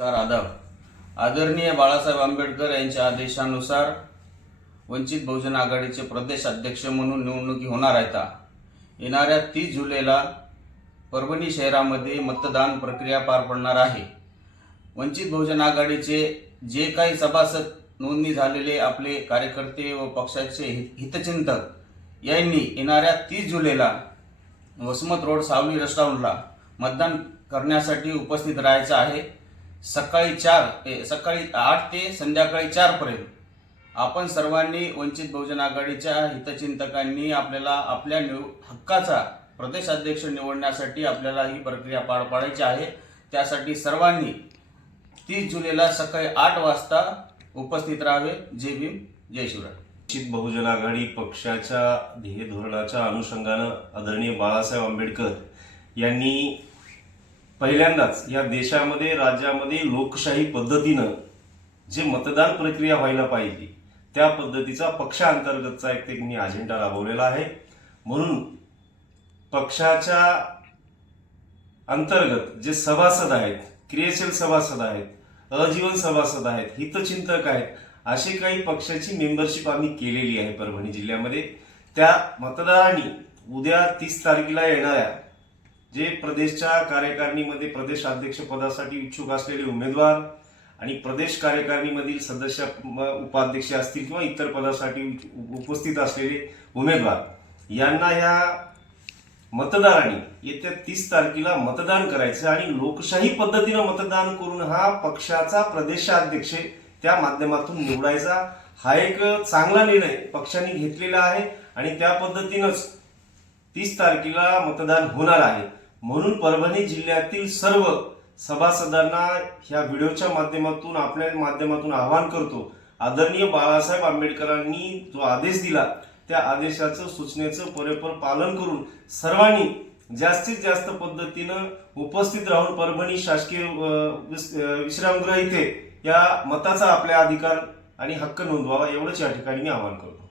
आदाब. आदरणीय बाळासाहेब आंबेडकर यांच्या आदेशानुसार वंचित बहुजन आघाडीचे प्रदेश अध्यक्ष म्हणून निवडणुकी होणार आहेत. येणाऱ्या 30 जुलैला परभणी शहरामध्ये मतदान प्रक्रिया पार पडणार आहे. वंचित बहुजन आघाडीचे जे काही सभासद नोंदणी झालेले आपले कार्यकर्ते व पक्षाचे हितचिंतक यांनी येणाऱ्या 30 जुलैला वसमत रोड सावली रेस्टॉरंटला मतदान करण्यासाठी उपस्थित राहायचं आहे. सकाळी 8 ते संध्याकाळी 4 पर्यंत आपण सर्वांनी वंचित बहुजन आघाडीच्या हितचिंतकांनी आपल्याला आपल्या हक्काचा प्रदेश अध्यक्ष निवडण्यासाठी आपल्याला ही प्रक्रिया पार पाडायची आहे. त्यासाठी सर्वांनी 30 जुलैला सकाळी 8 वाजता उपस्थित राहावे. जय भीम, जय शिवराय. वंचित बहुजन आघाडी पक्षाच्या ध्येय धोरणाच्या अनुषंगानं आदरणीय बाळासाहेब आंबेडकर यांनी पहिल्यांदाच या देशामध्ये राज्यामध्ये लोकशाही पद्धतीनं जे मतदान प्रक्रिया व्हायला पाहिजे त्या पद्धतीचा पक्षांतर्गतचा एक त्यांनी अजेंडा राबवलेला आहे. म्हणून पक्षाच्या अंतर्गत जे सभासद आहेत, क्रियाशील सभासद आहेत, अजीवन सभासद आहेत, हितचिंतक आहेत, असे काही पक्षाची मेंबरशिप आम्ही केलेली आहे परभणी जिल्ह्यामध्ये. त्या मतदारांनी उद्या 30 तारखेला येणाऱ्या जे प्रदेशच्या कार्यकारिणीमध्ये प्रदेश अध्यक्ष पदासाठी इच्छुक असलेले उमेदवार आणि प्रदेश कार्यकारिणीमधील सदस्य उपाध्यक्ष असतील किंवा इतर पदासाठी उपस्थित असलेले उमेदवार यांना या मतदारांनी येत्या 30 तारखेला मतदान करायचं आणि लोकशाही पद्धतीनं मतदान करून हा पक्षाचा प्रदेशाध्यक्ष त्या माध्यमातून निवडायचा. हा एक चांगला निर्णय पक्षाने घेतलेला आहे आणि त्या पद्धतीनंच 30 तारखेला मतदान होणार आहे. म्हणून परभणी जिल्ह्यातील सर्व सभासदांना ह्या व्हिडिओच्या माध्यमातून आपल्या माध्यमातून आवाहन करतो, आदरणीय बाळासाहेब आंबेडकरांनी जो आदेश दिला त्या आदेशाचं सूचनेचं पुरेपूर पालन करून सर्वांनी जास्तीत जास्त पद्धतीनं उपस्थित राहून परभणी शासकीय विश्रामगृह इथे या मताचा आपल्या अधिकार आणि हक्क नोंदवावा एवढंच या ठिकाणी मी आवाहन करतो.